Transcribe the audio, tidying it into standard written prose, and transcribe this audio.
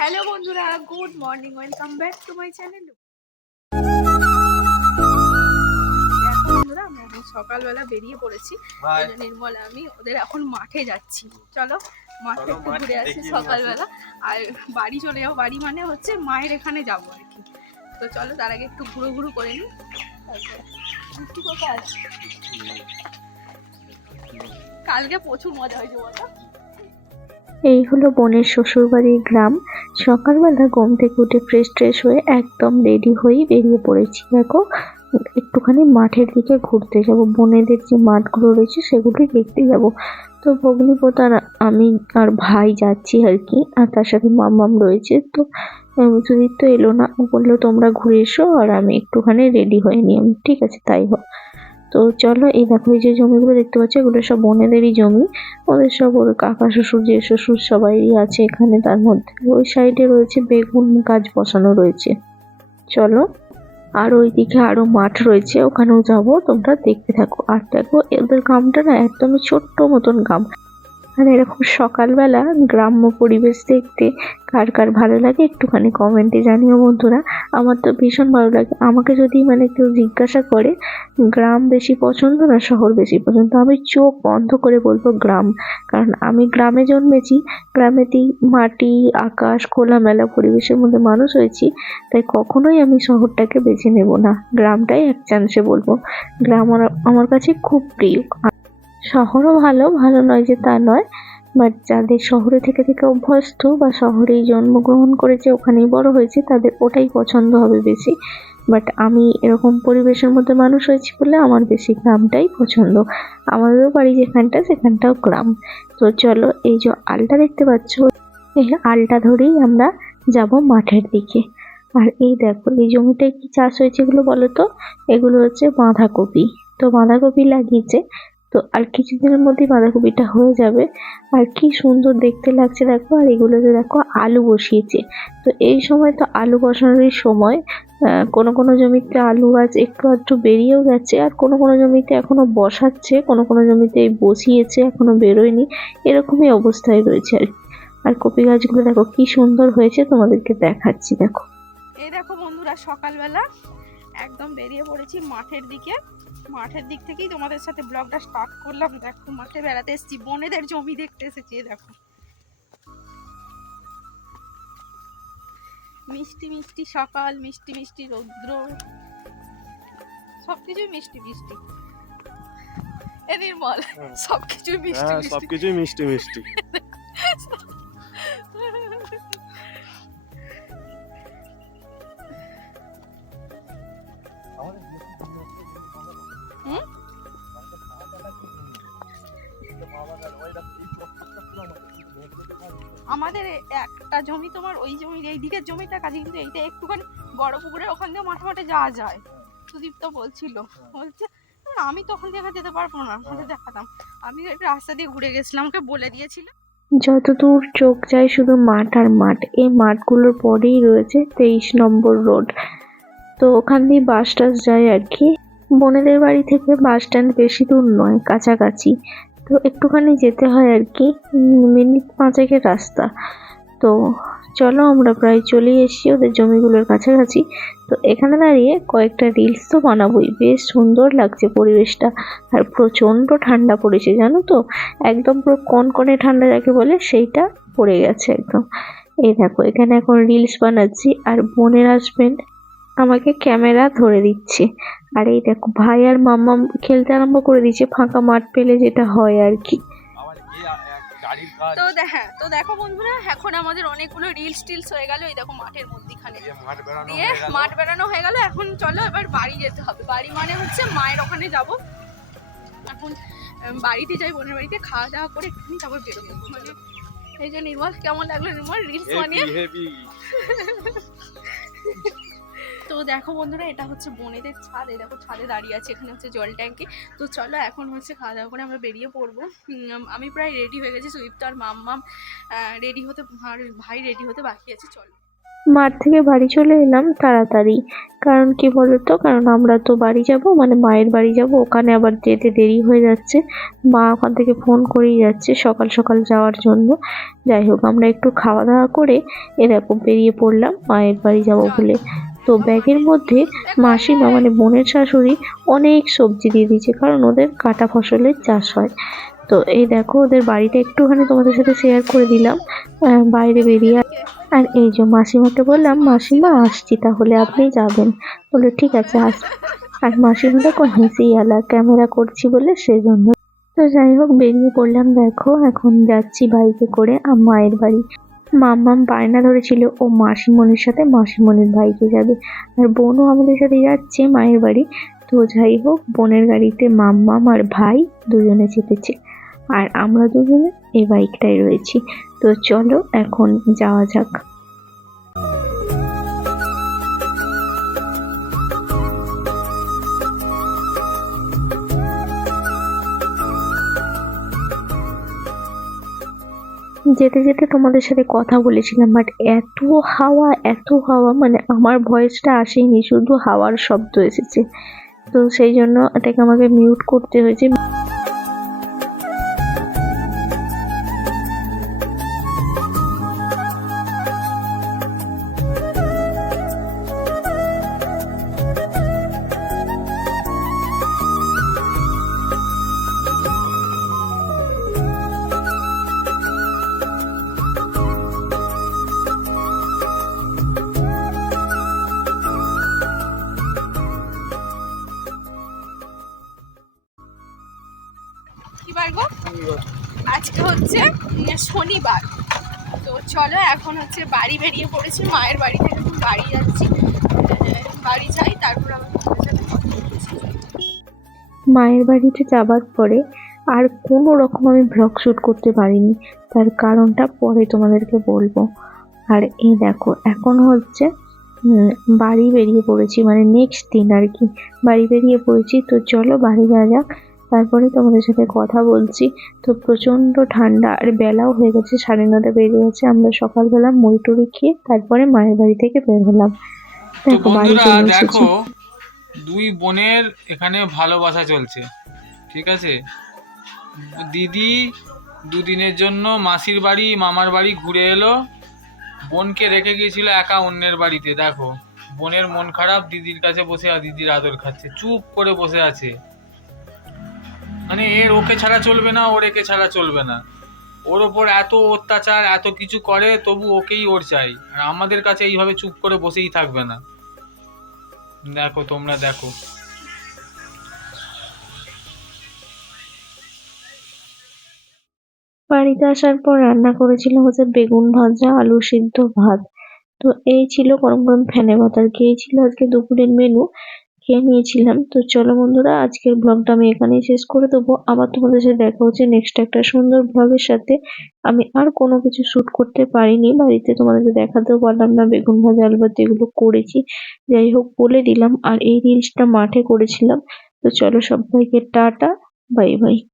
Hello বন্ধুরা, good morning, welcome back to my channel. বন্ধুরা আমরা এখন সকালবেলা বেরিয়ে পড়েছি। নির্মল আমি ওদের এখন মাঠে যাচ্ছি। চলো মাঠে একটু ঘুরে আসি সকালবেলা, আর বাড়ি চলে যাবো। বাড়ি মানে হচ্ছে মায়ের এখানে যাবো আর কি। তো চলো তার আগে একটু ঘুরো ঘুরো করে নিই। কালকে প্রচুর মজা হয়েছে বলো। এই হলো বোনের শ্বশুরবাড়ির গ্রাম। সকালবেলা ঘুম থেকে উঠে ফ্রেশ হয়ে একদম রেডি হয়েই বেরিয়ে পড়েছি। দেখো একটুখানি মাঠের দিকে ঘুরতে যাব, বোনেদের যে মাঠগুলো রয়েছে সেগুলোই দেখতে যাব। তো ভগ্নিপতি আর আমি আর ভাই যাচ্ছি আর কি, আর তার সাথে মাম্মাম রয়েছে। তো সুদীপ তো এলো না, ও বললো তোমরা ঘুরে এসো আর আমি একটুখানি রেডি হয়ে নিই। আমি ঠিক আছে তাই হোক। তো চলো, এই দেখো এই যে জমিগুলো দেখতে পাচ্ছ এগুলো সব বোনেদেরই জমি। ওদের সব ওর কাকা শ্বশুর যে শ্বশুর সবাই আছে এখানে। তার মধ্যে ওই সাইডে রয়েছে বেগুন গাছ বসানো রয়েছে। চলো, আর ওইদিকে আরো মাঠ রয়েছে, ওখানেও যাবো, তোমরা দেখতে থাকো। আর দেখো এদের গ্রামটা না একদমই ছোট্ট মতন গ্রাম। আর এরকম সকালবেলা গ্রাম্য পরিবেশ দেখতে কার কার ভালো লাগে একটুখানি কমেন্টে জানিও বন্ধুরা। আমার তো ভীষণ ভালো লাগে। আমাকে যদি কেউ জিজ্ঞাসা করে গ্রাম বেশি পছন্দ না শহর বেশি পছন্দ, আমি চোখ বন্ধ করে বলবো গ্রাম। কারণ আমি গ্রামে জন্মেছি, গ্রামেতেই মাটি আকাশ খোলামেলা পরিবেশের মধ্যে মানুষ হয়েছি। তাই কখনোই আমি শহরটাকে বেছে নেব না, গ্রামটাই এক চান্সে বলবো। গ্রাম আমার কাছে খুব প্রিয়। শহরও ভালো, ভালো নয় যে তা নয়, বাট যাদের শহরে থেকে থেকে অভ্যস্ত বা শহরেই জন্মগ্রহণ করেছে ওখানেই বড় হয়েছে তাদের ওটাই পছন্দ হবে বেশি। বাট আমি এরকম পরিবেশের মধ্যে মানুষ হয়েছি বলে আমার বেশি গ্রামটাই পছন্দ। আমাদেরও বাড়ি যেখানটা সেখানটাও গ্রাম। তো চলো, এই যে আলটা দেখতে পাচ্ছ, এই আলটা ধরেই আমরা যাব মাঠের দিকে। আর এই দেখো এই জমিটায় কি চাষ হয়েছে এগুলো বলো তো। এগুলো হচ্ছে বাঁধাকপি। তো বাঁধাকপি লাগিয়েছে, তো আর কিছুদিনের মধ্যেই বাঁধাকপিটা হয়ে যাবে। আর কি সুন্দর দেখতে লাগছে দেখো। আর এগুলোতে দেখো আলু বসিয়েছে। তো এই সময় তো আলু বসানোরই সময়। কোনো কোনো জমিতে আলু গাছ একটু আধটু বেরিয়েও গেছে, আর কোনো কোনো জমিতে এখনো বসাচ্ছে, কোনো কোনো জমিতে বসিয়েছে এখনো বেরোয়নি। এরকমই অবস্থায় রয়েছে আর কি। আর কপি গাছগুলো দেখো কি সুন্দর হয়েছে, তোমাদেরকে দেখাচ্ছি দেখো। এই দেখো বন্ধুরা, সকালবেলা একদম বেরিয়ে পড়েছি মাঠের দিকে। মাঠের দিক থেকেই তোমাদের সাথে ব্লগটা স্টার্ট করলাম। দেখো মাঠে বেড়াতে এসেছি, বোনেদের জমি দেখতে এসেছি। দেখো মিষ্টি মিষ্টি সকাল, মিষ্টি মিষ্টি রৌদ্র, সবকিছুই মিষ্টি মিষ্টি। এ নির্মল, সবকিছুই মিষ্টি মিষ্টি, সবকিছুই মিষ্টি মিষ্টি। আমাদের একটা জমি তোমার ওই জমির এই দিকের জমিটা কাজে, কিন্তু এইটা একটুখানি বড় পুকুরের ওখান দিয়ে মাঠে মাঠে যাওয়া যায়। সুদীপ তো বলছিল, বলছে আমি তো ওখান থেকে যেতে পারবো না, আমাকে দেখাতাম। আমি রাস্তা দিয়ে ঘুরে গেছিলাম, ওকে বলে দিয়েছিলাম। যতদূর চোখ যায় শুধু মাঠ আর মাঠ। এই মাঠগুলোর পরেই রয়েছে 23 নম্বর রোড। তো ওখান দিয়ে বাস টাস যায় আর কি। বোনেদের বাড়ি থেকে বাস স্ট্যান্ড বেশি দূর নয়, কাছাকাছি। তো একটুখানি যেতে হয় আর কি, মিনিট 5 রাস্তা। তো চলো, আমরা প্রায় চলে এসেছি ওদের জমিগুলোর কাছাকাছি। তো এখানে দাঁড়িয়ে কয়েকটা রিলস তো বানাবোই। বেশ সুন্দর লাগছে পরিবেশটা, আর প্রচন্ড ঠান্ডা পড়েছে জানো তো। একদম পুরো কনকনে ঠান্ডা যাকে বলে সেইটা পড়ে গেছে একদম। এই দেখো এখানে এখন রিলস বানাচ্ছি, আর বোনের হাজবেন্ড আমাকে ক্যামেরা ধরে দিচ্ছে। আর এই দেখো ভাই আর মাম্মা খেলতে আরম্ভ করে দিয়েছে ফাঁকা মাঠ পেলে, যেটা হয় আর কি। তো দেখো বন্ধুরা, এখন আমাদের অনেকগুলো রিলস টিলস হয়ে গেল। এই দেখো মাঠের মধ্যখানে দিয়ে মাঠ বেড়ানো হয়ে গেল। এখন চলো এবার বাড়ি যেতে হবে। বাড়ি মানে হচ্ছে মায়ের ওখানে যাব। এখন বাড়িতে যাই, বোনের বাড়িতে খাওয়া দাওয়া করে এখানে তারপর বেরোবো। মানে এই যে নির্মল, কেমন লাগলো নির্মল রিলস বানিয়ে? তো দেখো বন্ধুরা, এটা হচ্ছে বোনেদের ছাদ। এই দেখো ছাদে দাঁড়িয়ে আছে, এখানে হচ্ছে জল ট্যাঙ্কি। তো চলো এখন হচ্ছে খাওয়া দাওয়া করে আমরা বেরিয়ে পড়বো। আমি প্রায় রেডি হয়ে গেছি, সুদীপ্ত আর মাম্মাম রেডি হতে, আর ভাই রেডি হতে বাকি আছে। চলো। মাঠ থেকে বাড়ি চলে এলাম তাড়াতাড়ি। কারণ কি বলতো, কারণ আমরা তো বাড়ি যাব, মানে মায়ের বাড়ি যাব, ওখানে আবার যেতে দেরি হয়ে যাচ্ছে। মা ওখান থেকে ফোন করেই যাচ্ছে সকাল সকাল যাওয়ার জন্য। যাই হোক, আমরা একটু খাওয়া দাওয়া করে এরকম বেরিয়ে পড়লাম মায়ের বাড়ি যাব বলে। তো ব্যাগের মধ্যে মাসিমা মানে বোনের শাশুড়ি অনেক সবজি দিয়ে দিয়েছে, কারণ ওদের কাটা ফসলের চাষ হয়। তো এই দেখো ওদের বাড়িটা একটুখানি তোমাদের সাথে শেয়ার করে দিলাম বাইরে বেরিয়ে। আর এই যে মাসিমাকে বললাম, মাসিমা আসছি তাহলে, আপনি যাবেন? বললো ঠিক আছে আস। আর মাসিমা দেখো হেসেই ক্যামেরা করছি বলে সেজন্য। তো যাই হোক বেরিয়ে পড়লাম, দেখো এখন যাচ্ছি বাইকে করে মায়ের বাড়ি। মাম্মাম বায়না ধরেছিল ও মাসিমণির সাথে মাসিমণির বাইকে যাবে, আর বোনও আমাদের সাথে যাচ্ছে মায়ের বাড়ি। তো যাই হোক বোনের গাড়িতে মাম্মাম আর ভাই দুজনে চেপেছে, আর আমরা দুজনে এই বাইকটাই রয়েছি। তো চলো এখন যাওয়া যাক। যেতে যেতে তোমাদের সাথে কথা বলেছিলাম, বাট এত হাওয়া মানে আমার ভয়েসটা আসেনি, শুধু হাওয়ার শব্দ এসেছে। তো সেই জন্য এটাকে আমাকে মিউট করতে হয়েছে। কি বার গো? আজকে হচ্ছে শনিবার। তো চলো এখন হচ্ছে বাড়ি বেরিয়ে পড়েছি, মায়ের বাড়ি থেকে এখন বাড়ি যাচ্ছি। বাড়ি যাই, তারপর আবার তোমাদের সাথে কথা বলছি। মায়ের বাড়িতে যাবার পরে আর কোনো রকম আমি ব্লগ শ্যুট করতে পারিনি, তার কারণটা পরে তোমাদেরকে বলবো। আর এই দেখো এখন হচ্ছে বাড়ি বেরিয়ে পড়েছি, মানে নেক্সট দিন আর কি বাড়ি বেরিয়ে পড়েছি। তো চলো বাড়ি যাওয়া যাক, তারপরে তোমাদের সাথে কথা বলছি। তো প্রচণ্ড ঠান্ডা, আর বেলাও হয়ে গেছে, 9:30 বেজে গেছে। আমরা সকালবেলা মুড়ি টুড়ি খেয়ে তারপরে মায়ের বাড়ি থেকে বের হলাম। দেখো বাড়ি চলে এসেছি। দেখো দুই বোনের এখানে ভালোবাসা চলছে, ঠিক আছে। দিদি দুদিনের জন্য মাসির বাড়ি মামার বাড়ি ঘুরে এলো, বোনকে রেখে গিয়েছিল একা অন্যের বাড়িতে। দেখো বোনের মন খারাপ, দিদির কাছে বসে আর দিদির আদর খাচ্ছে, চুপ করে বসে আছে। মানে এর ওকে ছাড়া চলবে না, ওর একে ছাড়া চলবে না। ওর ওপর এত অত্যাচার এত কিছু করে, তবু ওকেই ওর চাই, আর আমাদের কাছে এইভাবে চুপ করে বসেই থাকবে না। দেখো তোমরা দেখো। বাড়িতে আসার পর রান্না করেছিলাম হচ্ছে বেগুন ভাজা, আলু সিদ্ধ, ভাত। তো এই ছিল গরম গরম ফ্যানে ভাত, আর কি এই ছিল আজকে দুপুরের মেনু। খেয়ে নিয়েছিলাম। তো চলো বন্ধুরা, আজকের ব্লগটা আমি এখানেই শেষ করে দেবো। আবার তোমাদের সাথে দেখা হচ্ছে নেক্সট একটা সুন্দর ব্লগের সাথে। আমি আর কোনো কিছু শুট করতে পারিনি বাড়িতে, তোমাদেরকে দেখাতেও পারলাম না। বেগুন ভাজা, আলু ভাতে এগুলো করেছি, যাই হোক বলে দিলাম। আর এই রিলসটা মাঠে করেছিলাম। তো চলো সবাইকে টাটা, বাই বাই।